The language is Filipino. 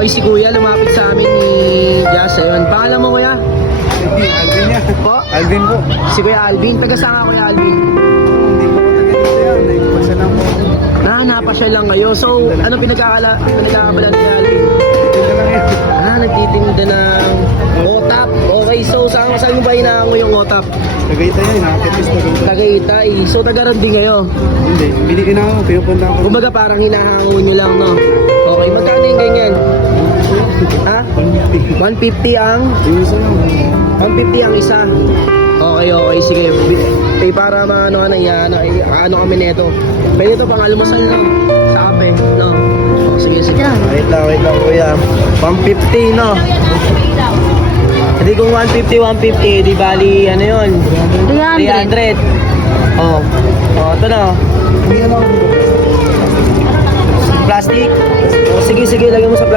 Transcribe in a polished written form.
Okay, si Kuya lumapit sa amin ni Jazz. Ayun. Pangalan mo, Kuya? Alvin niya. Po? Alvin po. Si Kuya Alvin. Taga saan ka, Kuya Alvin? Hindi ko taga dito yan. Naipasa lang po. Napasya lang kayo. So, ano pinagkakabalan ni Alvin? Ito lang yan. Nagtitinda ng otap. Okay, so saan mo ba inaango yung otap? Tagayta yan. Nakakipis na rin. Tagaytay. So, taga-Randing kayo. Hindi. Binigyan na ako. Pinupunta ako. Kumbaga parang hinahango nyo lang, no? Okay, magkano yung ganyan? Ha? 150 ang? Yung isa lang. 150 ang isa. Okay, sige. Para maano ano kami nito. Pwede ito pang almusal lang. Sa kape, no? Sige. Wait lang, Kuya. 150, no? Hindi kung 150, di bali, ano yun? 300. Oh, ito na. Hindi ano ako. Plastic. Sige, lagyan mo sa plastic.